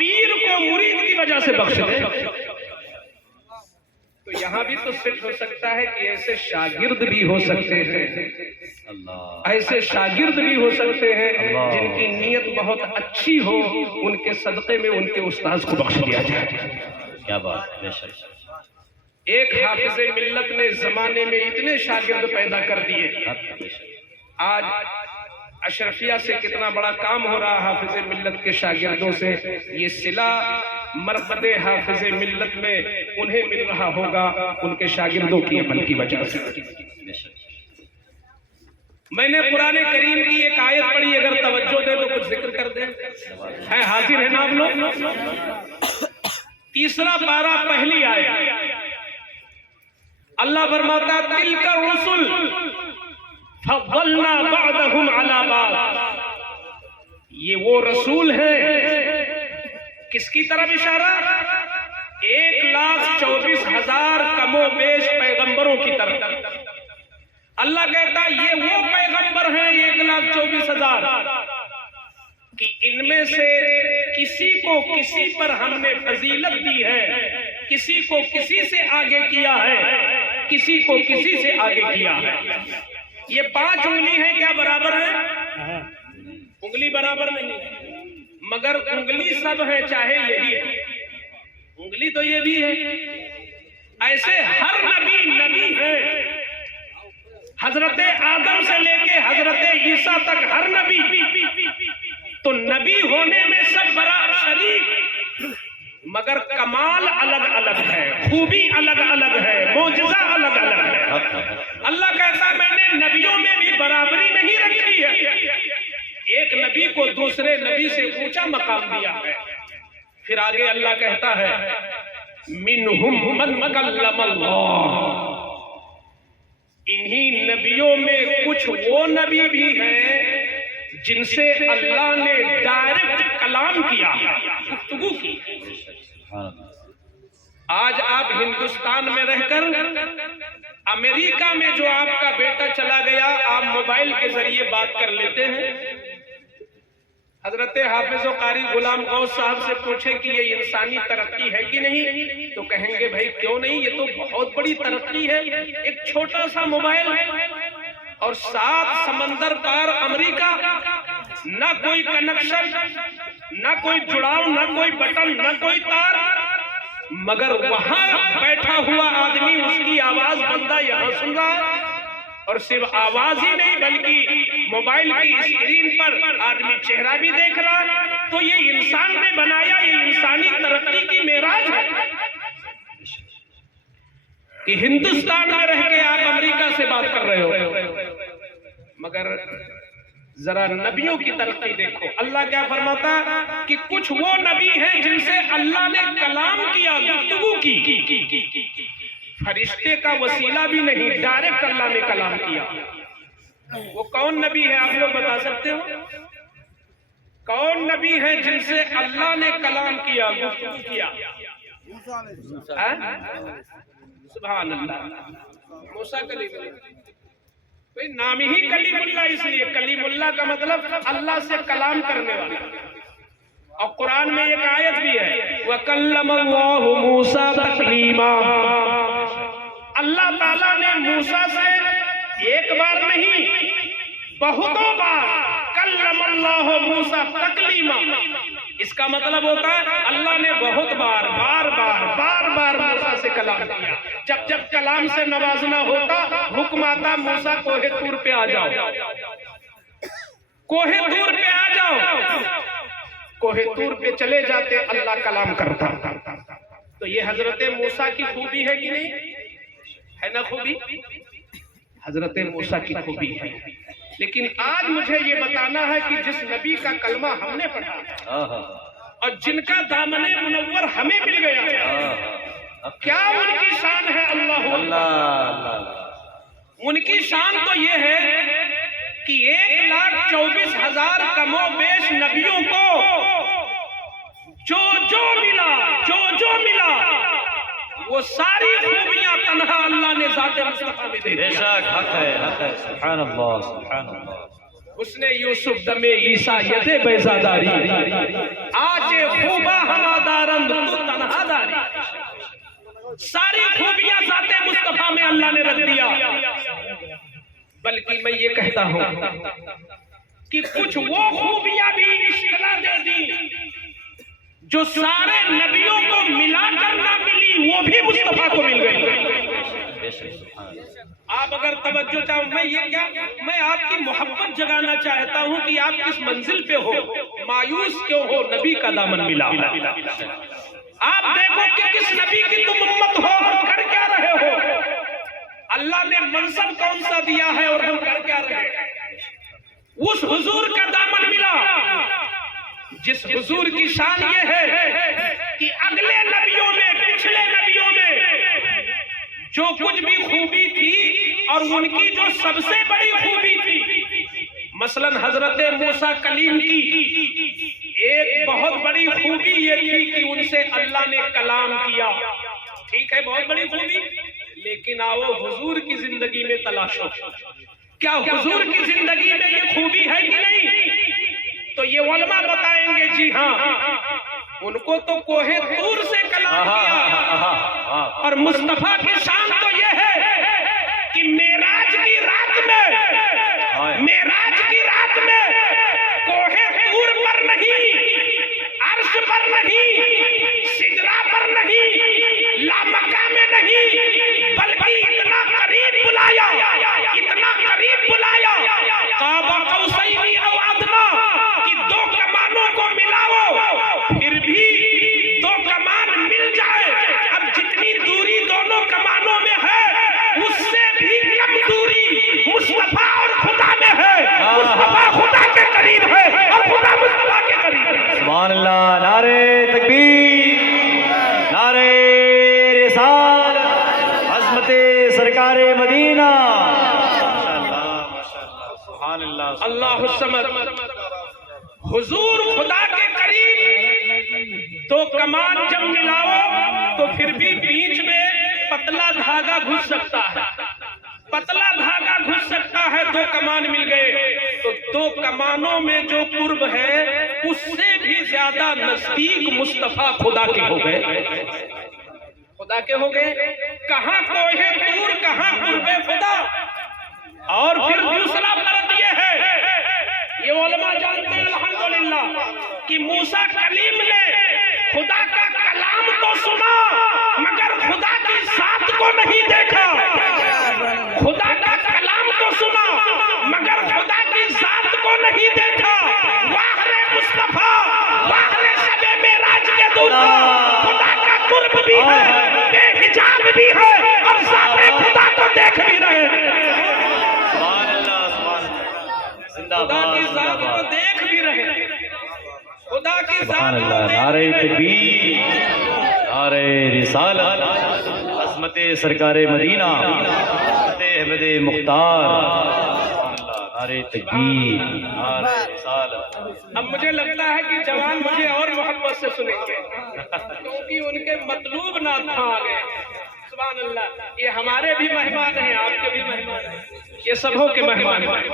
پیر کو مرید کی وجہ سے بخش دے. تو یہاں بھی تو صرف ہو سکتا ہے کہ ایسے شاگرد بھی ہو سکتے ہیں, ایسے شاگرد بھی ہو سکتے ہیں جن کی نیت بہت اچھی ہو, ان کے صدقے میں ان کے استاذ کو بخش دیا جائے. کیا بات, بے شک. ایک حافظ ملت نے زمانے میں اتنے شاگرد پیدا کر دیے. آج اشرفیہ سے کتنا بڑا کام ہو رہا حافظ ملت کے شاگردوں سے. یہ صلہ مرقد حافظ ملت میں انہیں مل رہا ہوگا ان کے شاگردوں کی عمل کی وجہ سے. میں نے قرآن کریم کی ایک آیت پڑھی, اگر توجہ دے تو کچھ ذکر کر دیں. ہے حاضر ہیں نا آپ لوگ؟ تیسرا پارہ پہلی آیت. اللہ فرماتا ہے تلک الرسل فضلنا بعضهم على بعض. یہ وہ رسول ہیں, کس کی طرف اشارہ؟ 1,24,000 کم و بیش پیغمبروں کی طرف. اللہ کہتا ہے یہ وہ پیغمبر ہیں 1,24,000 کہ ان میں سے کسی کو کسی پر ہم نے فضیلت دی ہے, کسی کو کسی سے آگے کیا ہے, کسی کو کسی سے آگے کیا ہے. یہ 5 انگلی ہیں, کیا برابر ہیں؟ انگلی برابر نہیں ہے, مگر انگلی سب ہے چاہے یہی ہے. انگلی تو یہ بھی ہے. ایسے ہر نبی ہے. حضرت آدم سے لے کے حضرت عیسیٰ تک ہر نبی تو نبی ہونے میں سب برابر شریک, مگر کمال الگ الگ ہے, خوبی الگ الگ ہے, معجزہ الگ الگ ہے. اللہ کہتا میں نے نبیوں میں بھی برابری نہیں رکھی ہے, ایک نبی کو دوسرے نبی سے اونچا مقام دیا ہے. پھر آگے اللہ کہتا ہے منہم من کلم اللہ. انہی نبیوں میں کچھ وہ نبی بھی ہیں جن سے اللہ نے ڈائریکٹ کلام کیا, گفتگو کی. آج آپ ہندوستان میں رہ کر امریکہ میں جو آپ کا بیٹا چلا گیا, آپ موبائل کے ذریعے بات کر لیتے ہیں. حضرت حافظ و قاری غلام غوث صاحب سے پوچھے کہ یہ انسانی ترقی ہے کہ نہیں, تو کہیں گے بھائی کیوں نہیں, یہ تو بہت بڑی ترقی ہے. ایک چھوٹا سا موبائل اور 7 سمندر پار امریکہ, نہ کوئی کنیکشن, نہ کوئی جڑاؤ, نہ کوئی بٹن, نہ کوئی تار, مگر وہاں بیٹھا ہوا آدمی اس کی آواز بندہ یہاں سن رہا ہے. اور صرف آواز ہی نہیں بلکہ موبائل کی اسکرین پر آدمی چہرہ بھی دیکھ رہا. تو یہ انسان نے بنایا, یہ انسانی ترقی کی معراج ہے کہ ہندوستان میں رہ کے آپ امریکہ سے بات کر رہے ہو. مگر ذرا نبیوں کی ترقی دیکھو. اللہ کیا فرماتا کہ کچھ وہ نبی ہیں جن سے اللہ نے کلام کیا, گفتگو کی. فرشتے کا وسیلہ بھی نہیں, ڈائریکٹ اللہ نے کلام کیا. وہ کون نبی ہے آپ لوگ بتا سکتے ہو؟ کون نبی ہے جن سے اللہ نے کلام کیا, گفتگو کیا؟ سبحان اللہ. موسیٰ کلیم اللہ, نام ہی کلیم اللہ, اس لیے کلیم اللہ کا مطلب اللہ سے کلام کرنے والا. اور قرآن میں ایک آیت بھی ہے وَكَلَّمَ اللَّهُ مُوسَىٰ تَكْلِيمًا. اللہ تعالیٰ نے موسیٰ سے ایک بار نہیں بہتوں بار کلم اللہ موسیٰ تکلیما. اس کا مطلب ہوتا ہے اللہ نے بہت بار موسیٰ سے کلام کیا. جب کلام سے نوازنا ہوتا حکم آتا موسیٰ کوہ طور پہ آ جاؤ, کوہ طور پہ آ جاؤ. کوہ طور پہ چلے جاتے, اللہ کلام کرتا. تو یہ حضرت موسیٰ کی خوبی ہے کہ نہیں ہے؟ نا خوبی, حضرت موسیٰ کی خوبی ہے. لیکن آج مجھے یہ بتانا ہے کہ جس نبی کا کلمہ ہم نے پڑھا اور جن کا دامن منور ہمیں مل گیا, کیا ان کی شان ہے؟ اللہ. ان کی شان تو یہ ہے کہ 1,24,000 کم و بیش نبیوں کو جو ملا وہ ساری خوبیاں تنہا اللہ نے ذات مصطفیٰ میں دے دیا. حق ہے. سبحان اللہ. اس نے یوسف دمے عیسیٰ ید بیزاداری, آج خوبہ ہم ساری خوبیاں ذات مصطفیٰ میں اللہ نے رکھ دیا، بلکہ میں یہ کہتا ہوں کہ کچھ وہ خوبیاں بھی عشق نے دے دی جو سارے نبیوں کو ملا کر نہ ملی، وہ بھی مصطفیٰ کو مل گئی۔ آپ اگر توجہ چاہو، میں آپ کی محبت جگانا چاہتا ہوں کہ آپ کس منزل پہ ہو، مایوس کیوں ہو، نبی کا دامن ملا۔ آپ دیکھو کہ کس نبی کی تم امت ہو اور کر کیا رہے ہو، اللہ نے منصب کون سا دیا ہے اور ہم کر کیا رہے ہیں۔ اس حضور کا دامن ملا جس حضور کی شان یہ ہے کہ اگلے نبیوں میں، پچھلے نبیوں میں جو کچھ بھی خوبی تھی اور ان کی جو سب سے بڑی خوبی تھی، مثلا حضرت موسیٰ کلیم کی ایک بہت بڑی خوبی یہ تھی کہ ان سے اللہ نے کلام کیا، ٹھیک ہے، بہت بڑی خوبی، لیکن آؤ حضور کی زندگی میں تلاشو، کیا حضور کی زندگی میں یہ خوبی ہے کہ نہیں؟ تو یہ علماء بتائیں گے جی ہاں، ان کو تو کوہ طور سے کلام کیا، اور مصطفیٰ کی شان تو یہ ہے کہ معراج کی رات میں کوہ طور پر نہیں، عرش پر نہیں، سدرہ پر نہیں، لامکہ میں نہیں، بلکہ اتنا قریب بلایا، اتنا قریب بلایا، قاب قوسین او ادنیٰ کہ دو کمانوں کو ملاؤ، پھر بھی دو کمان مل جائے، اب جتنی دوری دونوں کمانوں میں ہے اس سے بھی کم دوری مصطفیٰ اور خدا میں ہے، مصطفیٰ خدا کے قریب ہے اور خدا مصطفیٰ کے قریب ہے۔ سبحان اللہ، نعرہ تکبیر، نعرہ رسالت، عظمت سرکار مدینہ، سبحان اللہ، اللہ الصمد۔ حضور خدا کے قریب تو کمان جب ملاؤ تو پھر بھی بیچ میں پتلا دھاگا گھس سکتا ہے، پتلا دھاگا گھس سکتا ہے، دو کمان مل گئے تو دو کمانوں میں جو قرب ہے اس سے بھی زیادہ نزدیک مصطفیٰ خدا کے ہو گئے، خدا کے ہو گئے، کہاں کوہ طور، کہاں قرب خدا۔ اور پھر دوسرا فرق یہ ہے، یہ علماء جانتے ہیں الحمدللہ کہ موسیٰ کلیم نے خدا کا کلام تو سنا مگر خدا کی ذات کو نہیں دیکھا، خدا کا کلام تو سنا مگر خدا کی ذات کو نہیں دیکھا۔ واہر مصطفیٰ، واہر شب معراج کے دور خدا کا قرب بھی ہے، بے حجاب بھی ہے اور ذات خدا کو دیکھ بھی رہے ہیں، خدا کی ذات کو دیکھ بھی رہے ہیں، خدا کی ذات کو دیکھ بھی نعرہ رہے ہیں۔ تکبیر، نعرہ رسالت، عظمت سرکار مدینہ، حضرت احمد مختار، نعرہ تکبیر، نعرہ رسالت۔ اب مجھے لگتا ہے کہ جوان مجھے اور محبت سے سنیں گے کیونکہ ان کے مطلوب نعت آ گئے، سبحان اللہ۔ یہ ہمارے بھی مہمان ہیں، آپ کے بھی مہمان ہیں، یہ سبوں کے مہمان ہیں،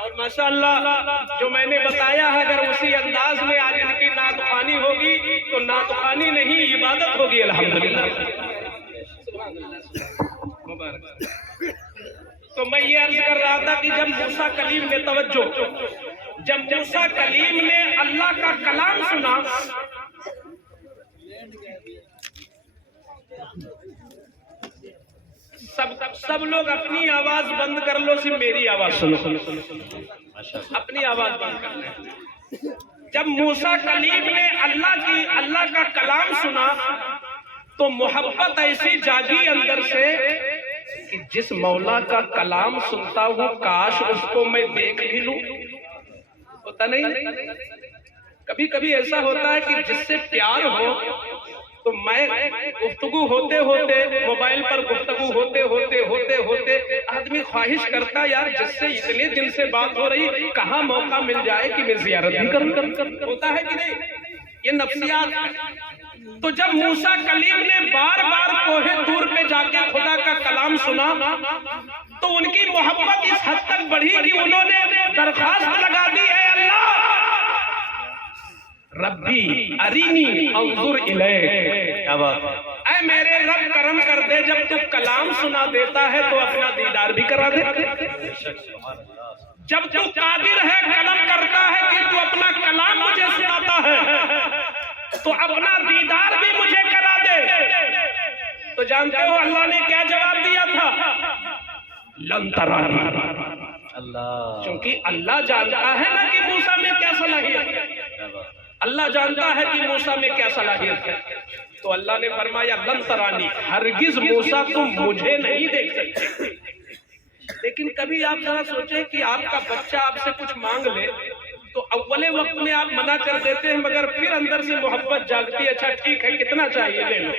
اور ماشاءاللہ جو میں نے بتایا ہے اگر اسی انداز میں آج ان کی نعت خوانی ہوگی تو نعت خوانی نہیں عبادت ہوگی الحمدللہ۔ مبارک۔ تو میں یہ عرض کر رہا تھا کہ جب موسیٰ کلیم نے توجہ، جب موسیٰ کلیم نے اللہ کا کلام سنا، سب لوگ اپنی آواز بند کر لو، صرف میری آواز سنو، اپنی آواز بند کر لو۔ جب موسیٰ کلیم نے اللہ کا کلام سنا تو محبت ایسی جاگی اندر سے کہ جس مولا کا کلام سنتا ہوں کاش اس کو میں دیکھ بھی لوں۔ ہوتا نہیں؟ کبھی کبھی ایسا ہوتا ہے کہ جس سے پیار ہو تو میں گفتگو ہوتے ہوتے، موبائل پر گفتگو ہوتے ہوتے آدمی خواہش کرتا یار جس سے اتنے دن سے بات ہو رہی کہاں موقع مل جائے کہ میں زیارت بھی کروں۔ ہوتا ہے کہ نہیں؟ یہ نفسیات۔ تو جب موسیٰ کلیم نے بار بار کوہ طور پہ جا کے خدا کا کلام سنا تو ان کی محبت اس حد تک بڑھی کہ انہوں نے درخواست لگا دی، اے اللہ ربی ارینی انظر الیک، کیا بات، اے میرے رب کرم کر دے، جب تو کلام سنا دیتا ہے تو اپنا دیدار بھی کرا دے، جب تو قادر ہے کرم کرتا ہے کہ تو اپنا کلام مجھے سناتا ہے تو اپنا دیدار بھی مجھے کرا دے۔ تو جانتے ہو اللہ نے کیا جواب دیا تھا؟ لن ترانی، اللہ، چونکہ اللہ جانتا ہے نا کہ موسیٰ میں کیا صلاحیت ہے، اللہ جانتا ہے کہ موسیٰ میں کیا صلاحیت ہے، تو اللہ نے فرمایا لن ترانی، ہرگز موسیٰ تم مجھے نہیں دیکھ سکتے۔ لیکن کبھی آپ ذرا سوچیں کہ آپ کا بچہ آپ سے کچھ مانگ لے تو اول وقت میں آپ منع کر دیتے ہیں، مگر پھر اندر سے محبت جاگتی ہے، اچھا ٹھیک ہے کتنا چاہیے لے لو۔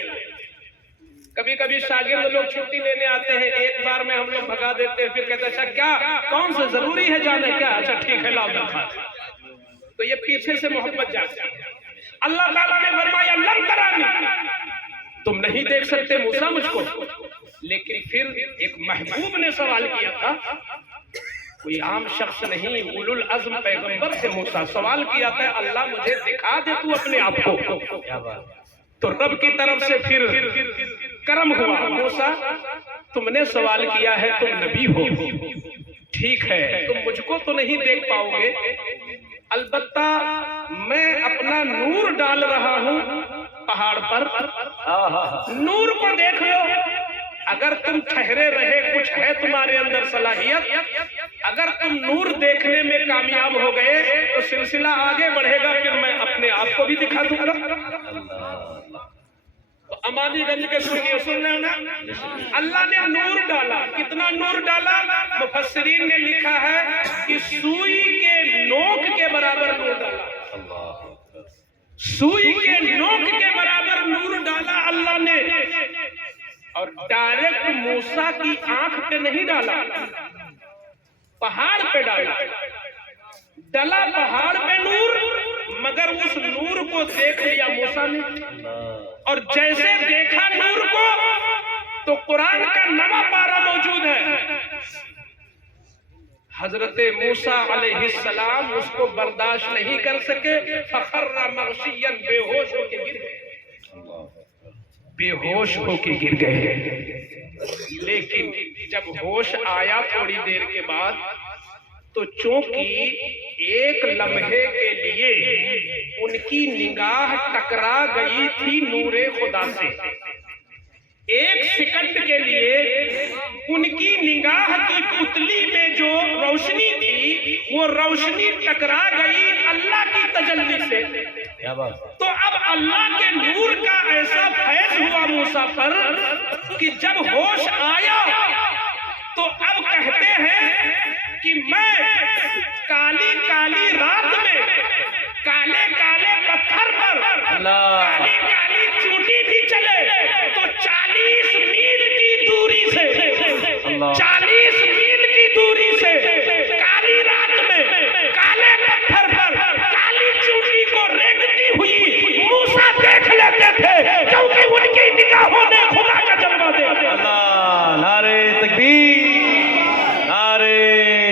کبھی کبھی شاگرد لوگ چھٹی لینے آتے ہیں، ایک بار میں ہم لوگ بھگا دیتے ہیں، پھر کہتے ہیں اچھا کیا کون سے ضروری ہے جانا کیا، اچھا ٹھیک ہے لاؤ درخواست۔ تو یہ پیچھے سے محبت جاگتی ہے۔ اللہ تعالیٰ نے فرمایا لن ترانی، تم نہیں دیکھ سکتے موسیٰ مجھ کو۔ لیکن پھر ایک محبوب نے سوال کیا تھا، کوئی عام شخص نہیں، اولو العزم پیغمبر سے موسیٰ سوال کیا تھا اللہ مجھے دکھا دے تو اپنے آپ کو۔ تو رب کی طرف سے پھر کرم ہوا، موسیٰ تم نے سوال کیا ہے تم نبی ہو، ٹھیک ہے تم مجھ کو تو نہیں دیکھ پاؤ گے، البتہ میں اپنا نور ڈال رہا ہوں پہاڑ پر، نور کو دیکھ لو، اگر تم ٹھہرے رہے کچھ ہے تمہارے اندر صلاحیت، اگر تم نور دیکھنے میں کامیاب ہو گئے تو سلسلہ آگے بڑھے گا، پھر میں اپنے آپ کو بھی دکھا دوں گا۔ تو امانی گنج کے سنیے، سن رہے نا، اللہ نے نور ڈالا، کتنا نور ڈالا؟ مفسرین نے لکھا ہے کہ سوئی کے نوک کے برابر نور ڈالا، سوئی کے نوک کے برابر نور ڈالا اللہ نے، اور ڈائریکٹ موسیٰ کی آنکھ پہ نہیں ڈالا، پہاڑ پہ ڈالا، ڈلا پہاڑ پہ نور، مگر اس نور کو دیکھ لیا موسیٰ نے، اور جیسے دیکھا نور کو تو قرآن کا نواں پارہ موجود ہے، حضرت موسیٰ علیہ السلام اس کو برداشت نہیں کر سکے، فخر مغشیا، بے ہوش ہو کے گر گئے، بے ہوش ہو کے گر گئے۔ لیکن جب ہوش آیا تھوڑی دیر کے بعد تو چونکہ ایک لمحے کے لیے ان کی نگاہ ٹکرا گئی تھی نور خدا سے، ایک سیکنڈ کے لیے ان کی نگاہ کی پتلی میں جو روشنی تھی وہ روشنی ٹکرا گئی اللہ کی تجلی سے، تو اب اللہ کے نور کا ایسا فیض ہوا موسیٰ پر کہ جب ہوش آیا تو اب کہتے ہیں کہ میں کالی کالی رات میں کالے کالے پتھر پر کالی کالی چوٹی بھی چلے تو 40 میل کی دوری سے 40 میل کی دوری سے کالی رات میں کالے پتھر پر کالی چوٹی کو رینگتی ہوئی موسیٰ دیکھ لیتے تھے، کیونکہ ان کی نگاہوں نے خدا کا جلوہ دیکھا۔ اللہ، نعرہ تکبیر، نعرہ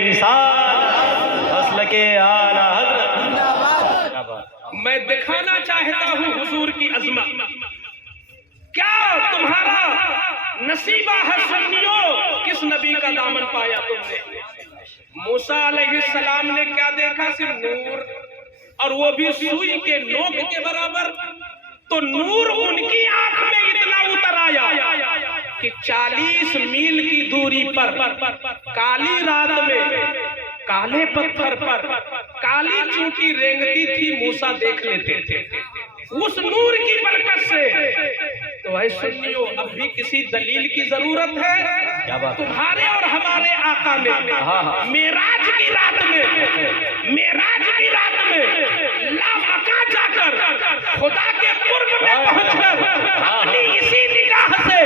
رسالت، مسلک اعلیٰ حضرت۔ میں دکھانا چاہتا ہوں حضور کی عظمت، کیا تمہارا نصیبہ ہے سنیو، کس نبی کا دامن پایا تم نے؟ موسیٰ علیہ السلام نے کیا دیکھا؟ صرف نور، اور وہ بھی سوئی کے نوک کے برابر۔ تو نور ان کی آنکھ میں اتنا اتر آیا کہ 40 میل کی دوری پر کالی رات میں کالے پتھر پر کالی چوٹی رینگتی تھی، موسیٰ دیکھ لیتے تھے اس نور کی برکت سے۔ تو اے سنیو، اب بھی کسی دلیل کی ضرورت ہے؟ تمہارے اور ہمارے آقا نے معراج کی رات میں لامکہ جا کر خدا کے قرب میں پہنچ کر اپنی اسی نگاہ سے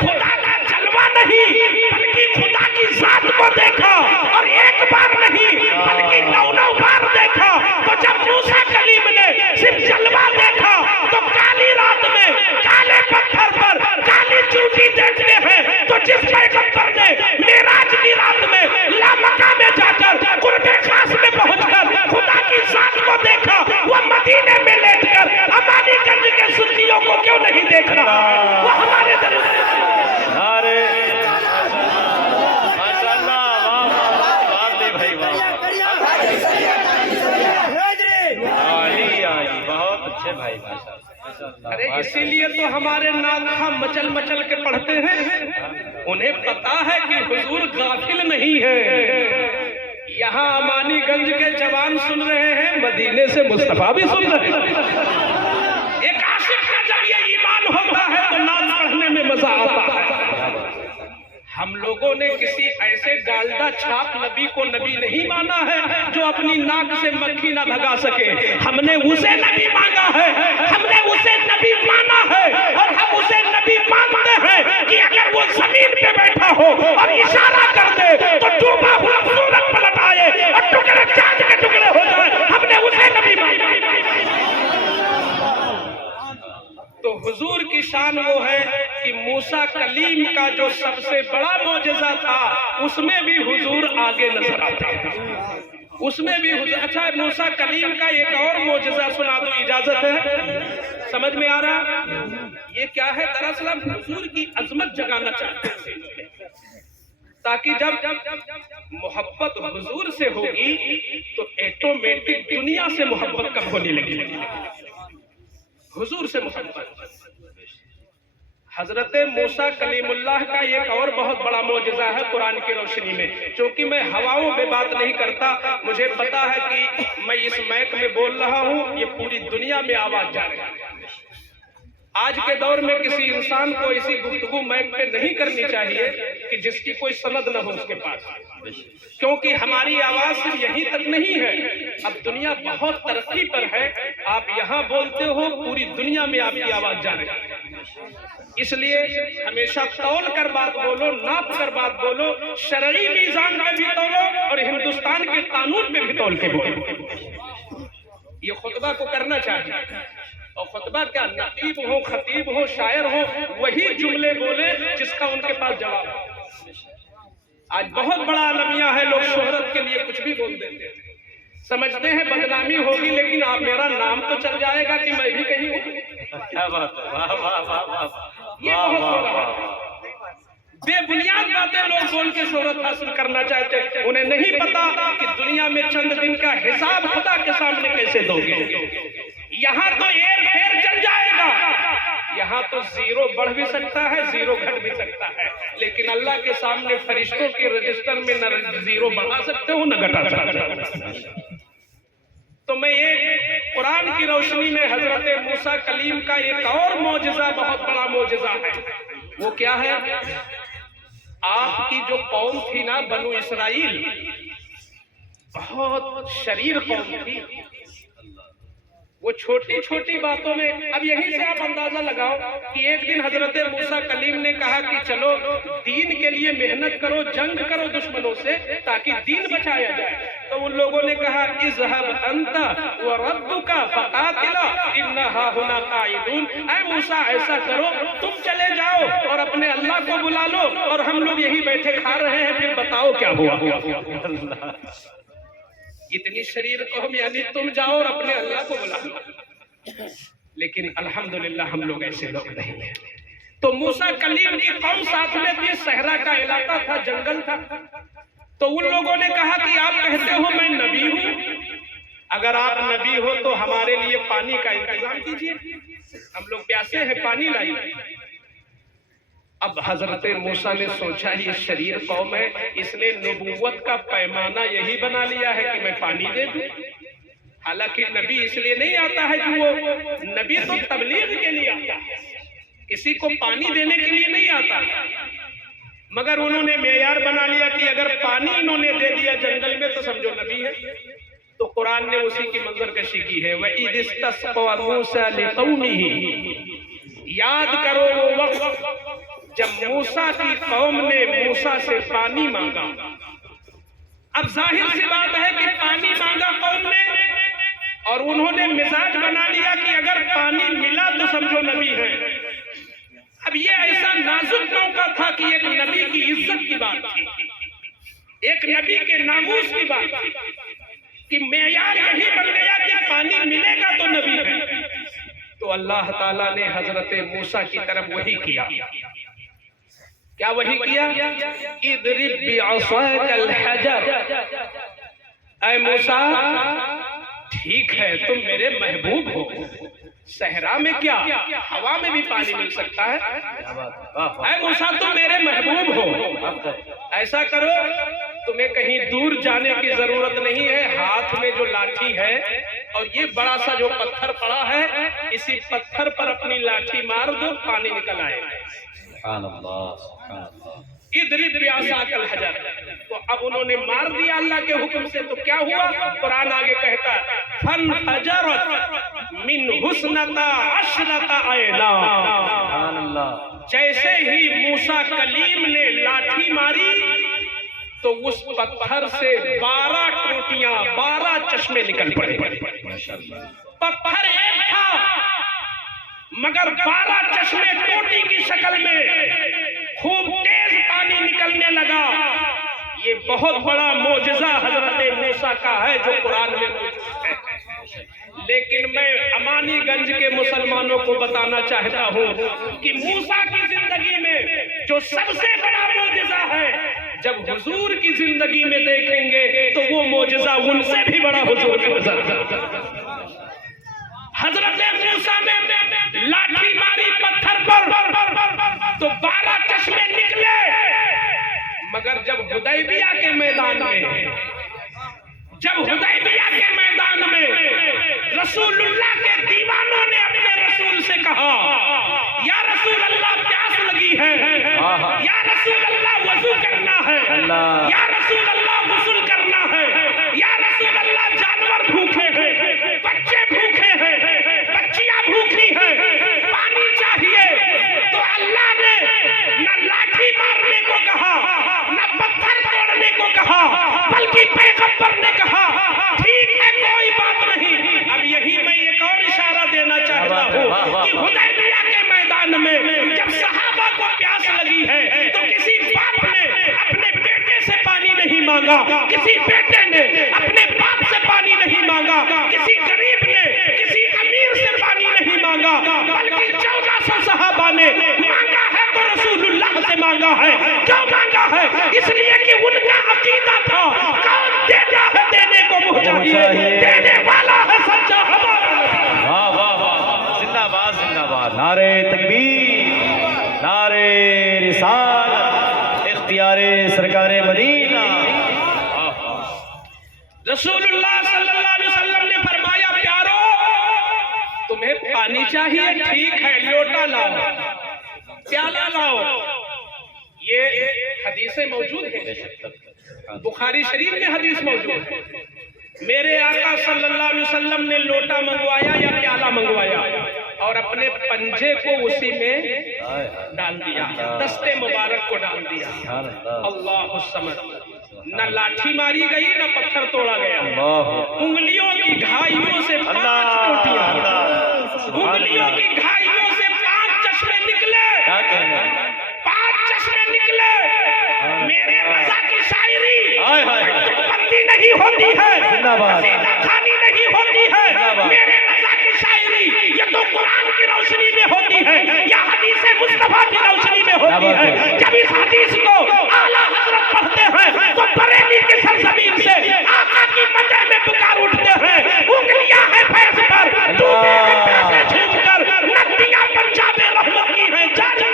خدا کا جلوہ نہیں بلکہ خدا کی ذات کو دیکھا، اور ایک بار نہیں بلکہ 9 بار دیکھا۔ تو جب موسیٰ کلیم نے صرف جلوہ دیکھا تو کالی رات میں کالے پتھر پر کالی چوٹی دیکھتے ہیں، تو جس پیغمبر نے معراج کی رات میں لامکہ میں جا کر قرب خاص میں پہنچ کر خدا کی ذات کو دیکھا، وہ مدینے میں لیٹ کر امانی ارے اسی لیے تو ہمارے ناخواہ مچل مچل کے پڑھتے ہیں، انہیں پتا ہے کہ حضور غافل نہیں ہے۔ یہاں امانی گنج کے جوان سن رہے ہیں، مدینے سے مصطفیٰ بھی سن رہے ہیں۔ ایک عاشق کا جب یہ ایمان ہوتا ہے تو نعت پڑھنے میں مزہ آتا ہے۔ ہم لوگوں نے کسی ایسے ڈالڈا چھاپ نبی کو نبی نہیں مانا ہے جو اپنی ناک سے مکھی نہ بھگا سکے، ہم نے اسے نبی مانگا ہے، ہم نے اسے نبی مانا ہے، اور ہم اسے نبی مانتے ہیں کہ اگر وہ زمین پہ بیٹھا ہو اور اشارہ کر دے تو ڈوبا ہوا سورج پلٹ آئے اور ٹکڑے چاند کے ٹکڑے ہو جائے، ہم نے اسے نبی مانا۔ تو حضور کی شان وہ ہے کہ موسیٰ کلیم کا جو سب سے بڑا معجزہ تھا اس میں بھی حضور آگے نظر آتے ہیں، اس میں بھی حضور۔ اچھا موسیٰ کلیم کا ایک اور معجزہ سنا دو، اجازت ہے؟ سمجھ میں آ رہا یہ کیا ہے؟ دراصل ہم حضور کی عظمت جگانا چاہتے ہیں تاکہ جب محبت حضور سے ہوگی تو ایٹومیٹک دنیا سے محبت کم ہونے لگی۔ حضور سے محبت۔ حضرت موسیٰ کلیم اللہ کا ایک اور بہت بڑا معجزہ ہے قرآن کی روشنی میں، چونکہ میں ہواؤں میں بات نہیں کرتا، مجھے پتا ہے کہ میں اس مائک میں بول رہا ہوں، یہ پوری دنیا میں آواز جا رہی ہے۔ آج کے دور میں کسی انسان کو ایسی گفتگو مائک پہ نہیں کرنی چاہیے کہ جس کی کوئی سند نہ ہو اس کے پاس، کیونکہ ہماری آواز صرف یہیں تک نہیں ہے، اب دنیا بہت ترقی پر ہے، آپ یہاں بولتے ہو پوری دنیا میں آپ کی آواز جا رہی ہے۔ اس لیے ہمیشہ تول کر بات بولو، ناپ کر بات بولو، شرعی میزان میں بھی تولو اور ہندوستان کے قانون میں بھی تول کے بولو۔ یہ خطبہ کو کرنا چاہیے، اور خطبہ کیا، نقیب ہو، خطیب ہو، شاعر ہو، وہی جملے بولے جس کا ان کے پاس جواب ہے۔ آج بہت بڑا المیہ ہے، لوگ شہرت کے لیے کچھ بھی بول دیتے ہیں، سمجھتے ہیں بدنامی ہوگی، لیکن آپ میرا نام تو چل جائے گا کہ میں بھی کہیں ہوں۔ کیا بات ہے، واہ واہ واہ واہ، یہ بہت ہو رہا ہے، بے بنیاد باتیں لوگ بول کے شہرت حاصل کرنا چاہتے ہیں، انہیں نہیں پتا کہ دنیا میں چند دن کا حساب خدا کے سامنے کیسے دو گے۔ یہاں تو ایر پھیر چل جائے گا، یہاں تو زیرو بڑھ بھی سکتا ہے، زیرو گھٹ بھی سکتا ہے، لیکن اللہ کے سامنے فرشتوں کے رجسٹر میں نہ زیرو بڑھا سکتے ہو نہ گھٹا سکتے ہو۔ تو میں ایک قرآن کی روشنی میں حضرت موسیٰ کلیم کا ایک اور معجزہ، بہت بڑا معجزہ ہے، وہ کیا ہے؟ آپ کی جو قوم تھی نا بنو اسرائیل، بہت شریر قوم تھی، وہ چھوٹی چھوٹی باتوں میں، اب یہیں سے آپ اندازہ لگاؤ کہ ایک دن حضرت موسیٰ کلیم نے کہا کہ چلو دین کے لیے محنت کرو، جنگ کرو دشمنوں سے تاکہ دین بچایا جائے، تو ان لوگوں نے کہا اذهب انت وربك فقاتلا اننا هنا قاعدون، اے موسیٰ ایسا کرو تم چلے جاؤ اور اپنے اللہ کو بلا لو اور ہم لوگ یہی بیٹھے کھا رہے ہیں، پھر بتاؤ کیا ہوا۔ اتنی شریر قوم، یعنی تم جاؤ اور اپنے اللہ کو بلا لو، لیکن الحمدللہ ہم لوگ ایسے لوگ نہیں ہیں۔ تو موسیٰ کلیم کی قوم ساتھ میں تھی، صحرا کا علاقہ تھا، جنگل تھا، تو ان لوگوں نے کہا کہ آپ کہتے ہو میں نبی ہوں، اگر آپ نبی ہو تو ہمارے لیے پانی کا انتظام کیجئے، ہم لوگ پیاسے ہیں، پانی لائیے۔ اب حضرت موسیٰ نے سوچا یہ شریر قوم ہے، اس نے نبوت کا پیمانہ یہی بنا لیا ہے کہ میں پانی دے دوں، حالانکہ نبی اس لیے نہیں آتا ہے کہ وہ نبی تو تبلیغ کے لیے آتا ہے، کسی کو پانی دینے کے لیے نہیں آتا، مگر انہوں نے معیار بنا لیا کہ اگر پانی انہوں نے دے دیا جنگل میں تو سمجھو نبی ہے۔ تو قرآن نے اسی کی منظر کشی کی ہے، وَإِذِ اسْتَسْقَىٰ مُوسَىٰ لِقَوْمِهِ، یاد کرو وہ وقت جب موسیٰ کی قوم نے موسیٰ سے پانی مانگا۔ اب ظاہر سی بات ہے کہ پانی مانگا قوم نے اور انہوں نے مزاج بنا لیا کہ اگر پانی ملا تو سمجھو نبی ہے۔ اب یہ ایسا نازک موقع تھا کہ ایک نبی کی عزت کی بات تھی، ایک نبی کے ناموس کی بات تھی کہ معیار یہی بن گیا کہ پانی ملے گا تو نبی ہے۔ تو اللہ تعالیٰ نے حضرت موسیٰ کی طرف وحی کیا، کیا وحی کیا؟ اضرب بعصاک الحجر، اے موسیٰ ٹھیک ہے تم میرے محبوب ہو، صحرا میں کیا ہوا میں بھی پانی مل سکتا ہے۔ کیا بات ہے، واہ واہ، اے موسیٰ تم میرے محبوب ہو، ایسا کرو تمہیں کہیں دور جانے کی ضرورت نہیں ہے، ہاتھ میں جو لاٹھی ہے اور یہ بڑا سا جو پتھر پڑا ہے، اسی پتھر پر اپنی لاٹھی مار دو، پانی نکل آئے۔ سبحان اللہ سبحان اللہ۔ اضرب بعصاک الحجر، تو اب انہوں نے مار دیا اللہ کے حکم سے، تو کیا ہوا؟ قرآن آگے کہتا ہے فانفجرت من حسنتا عشرۃ عینا، سبحان اللہ۔ جیسے ہی موسیٰ کلیم نے لاٹھی ماری تو اس پتھر سے 12 ٹوٹیاں 12 چشمے نکل پڑے۔ ماشاءاللہ۔ پتھر ایک تھا مگر 12 چشمے ٹوٹی کی شکل میں خوب تیز پانی نکلنے لگا۔ یہ بہت بڑا معجزہ حضرت موسیٰ کا ہے جو قرآن میں موجود ہے، لیکن میں امانی گنج کے مسلمانوں کو بتانا چاہتا ہوں کہ موسیٰ کی زندگی میں جو سب سے بڑا معجزہ ہے، جب حضور کی زندگی میں دیکھیں گے تو وہ معجزہ ان سے بھی بڑا حضور کی نظر ہے۔ حضرت موسیٰ نے لاٹھی ماری پتھر پر تو 12 چشمے نکلے، مگر جب حدیبیہ کے میدان میں رسول اللہ کے دیوانوں نے اپنے رسول سے کہا یا رسول اللہ پیاس لگی ہے، یا رسول اللہ وضو کرنا ہے، یا رسول اللہ غسل کرنا ہے، یا رسول اللہ جانور بھوکے ہیں، بچے بھوکے ہیں، بچیاں بھوکھی ہیں، پانی چاہیے، تو اللہ نے نہ لاٹھی مارنے کو کہا نہ پتھر توڑنے کو کہا، بلکہ پیغمبر نے کہا ٹھیک ہے کوئی بات نہیں۔ اب یہی میں ایک اور اشارہ دینا چاہتا ہوں کہ حدیبیہ کے میدان میں جب صحابہ کو پیاس لگی ہے تو کسی باپ نے اپنے بیٹے سے پانی نہیں مانگا، کسی بیٹے نے اپنے باپ سے پانی نہیں مانگا، کسی غریب نے کسی امیر سے پانی نہیں مانگا، بلکہ 1400 صحابہ نے مانگا ہے تو رسول اللہ سے مانگا ہے۔ کیوں مانگا ہے؟ اس لیے کہ ان کا عقیدہ تھا کون دیتا ہے دینے کو محتاج، دینے والا ہے سچا ہمارا۔ واہ واہ واہ، زندہ باد زندہ باد، نعرہ تکبیر، نعرہ رسالت، اختیار سرکار مدینہ۔ رسول اللہ صلی اللہ علیہ وسلم نے فرمایا پیارو تمہیں پانی چاہیے، ٹھیک ہے لوٹا لاؤ، پیالہ لاؤ۔ یہ حدیثیں موجود ہیں، بخاری شریف میں حدیث موجود ہے۔ میرے آقا صلی اللہ علیہ وسلم نے لوٹا منگوایا یا پیالہ منگوایا اور اپنے پنجے کو اسی میں ڈال دیا، دستے مبارک کو ڈال دیا۔ اللہ الصمد، نہ لاٹھی ماری گئی نہ پتھر توڑا گیا، انگلیوں کی گھائیوں سے 5 ٹوٹیاں، انگلیوں کی گھائیوں سے 5 چشمے نکلے، 5 چشمے نکلے۔ میرے رضا کی شاعری بندی نہیں ہوتی ہے، قصیدہ خوانی نہیں ہوتی ہے، میرے رضا کی شاعری یہ تو قرآن کی روشنی میں ہوتی ہے یا حدیث مصطفیٰ کی روشنی میں ہوتی ہے۔ جب اس حدیث کو اعلیٰ حضرت پڑھتے ہیں تو بریلی کی سرزمین سے آقا کی مدح میں پکار اٹھتے ہیں، انگلیاں ہیں فیض پر، ٹوٹے ہیں پیسے چھوٹ کر، ندیاں پنجاب رحمت کی ہیں جاری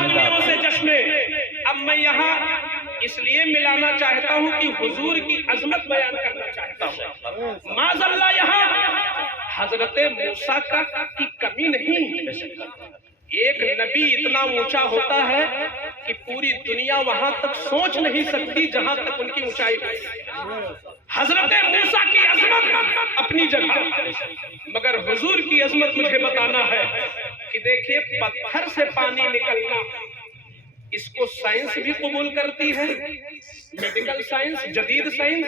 انگلیوں سے چشمے۔ اب میں یہاں اس لیے ملانا چاہتا ہوں کہ حضور کی عظمت بیان کرنا چاہتا ہوں۔ معاذ اللہ یہاں حضرت موسیٰ کی کمی نہیں، ایک نبی اتنا اونچا ہوتا ہے کہ پوری دنیا وہاں تک سوچ نہیں سکتی جہاں تک ان کی اونچائی ہے۔ حضرت موسیٰ کی عظمت اپنی جگہ، مگر حضور کی عظمت مجھے بتانا ہے کہ دیکھیے پتھر سے پانی نکلنا، اس کو سائنس بھی قبول کرتی ہے، میڈیکل سائنس، جدید سائنس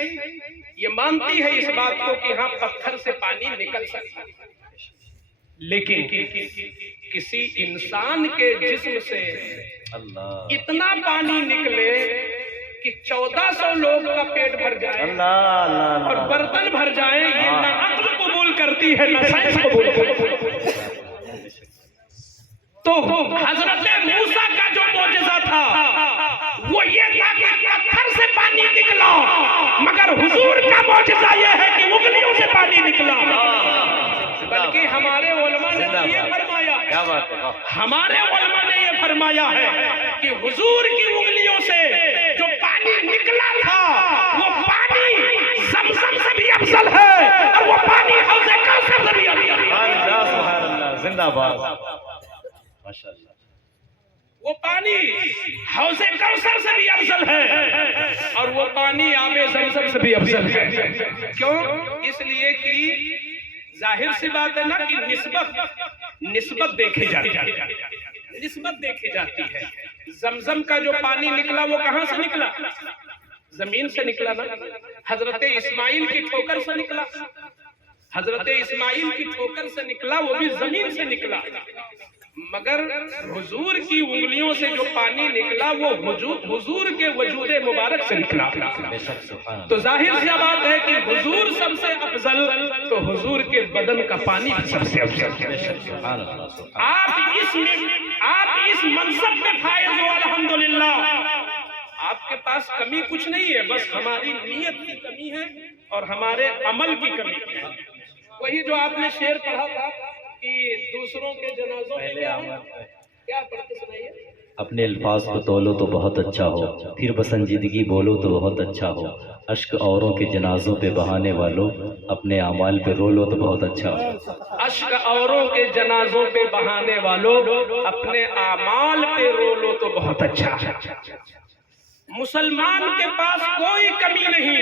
یہ مانتی ہے اس بات کو کہ ہاں پتھر سے پانی نکل سکتا ہے، لیکن کسی انسان کے جسم سے اتنا پانی نکلے کہ 1400 لوگ کا پیٹ بھر جائے اور برتن بھر جائیں، یہ نہ عقل قبول کرتی ہے نہ سائنس قبول کرتی ہے۔ تو حضرت موسیٰ کا جو معجزہ تھا وہ یہ تھا کہ پتھر سے پانی نکلا، مگر حضور کا معجزہ یہ ہے کہ انگلیوں سے پانی نکلا۔ نے یہ فرمایا ہے, کیا بات ہے. ہمارے علماء نے یہ فرمایا ہے کہ حضور کی انگلیوں سے جو پانی نکلا تھا وہ پانی زمزم سے بھی افضل ہے اور وہ پانی حوض کوثر سے بھی افضل ہے. سبحان اللہ, زندہ باد, ماشاء اللہ. وہ پانی حوض کوثر سے بھی افضل ہے اور وہ پانی آب زمزم سے بھی افضل ہے. کیوں؟ اس لیے کہ ظاہر سی بات ہے نا کہ نسبت دیکھی جاتی ہے, نسبت دیکھی جاتی ہے. زمزم کا جو پانی نکلا وہ کہاں سے نکلا؟ زمین سے نکلا نا. حضرت اسماعیل کی ٹھوکر سے نکلا, حضرت اسماعیل کی ٹھوکر سے نکلا, وہ بھی زمین سے نکلا. مگر حضور کی انگلیوں سے جو پانی نکلا وہ حضور کے وجود مبارک سے نکلا. تو ظاہر سی بات ہے کہ حضور سب سے افضل تو حضور کے بدن کا پانی بھی سب سے افضل. آپ اس منصب میں فائز ہو الحمدللہ. آپ کے پاس کمی کچھ نہیں ہے, بس ہماری نیت کی کمی ہے اور ہمارے عمل کی کمی ہے. وہی جو آپ نے شعر پڑھا تھا کہ دوسروں کے جنازوں میں کیا پڑھتے سنائیے. اپنے الفاظ کو تولو تو بہت اچھا ہو, پھر بسنجیدگی بولو تو بہت اچھا ہو. اشک اوروں کے جنازوں پہ بہانے والوں, اپنے اعمال پہ رو لو تو بہت اچھا ہو. اشک اوروں کے جنازوں پہ بہانے والوں, اپنے اعمال پہ رو لو تو بہت اچھا ہے. مسلمان کے پاس کوئی کمی نہیں,